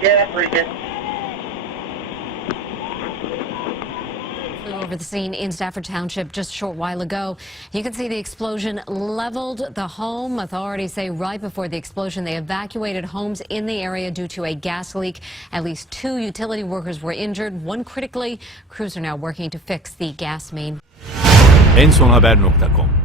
gas leaking. Flew over the scene in Stafford Township just a short while ago. You can see the explosion leveled the home. Authorities say right before the explosion, they evacuated homes in the area due to a gas leak. At least 2 utility workers were injured, one critically. Crews are now working to fix the gas main. ensonhaber.com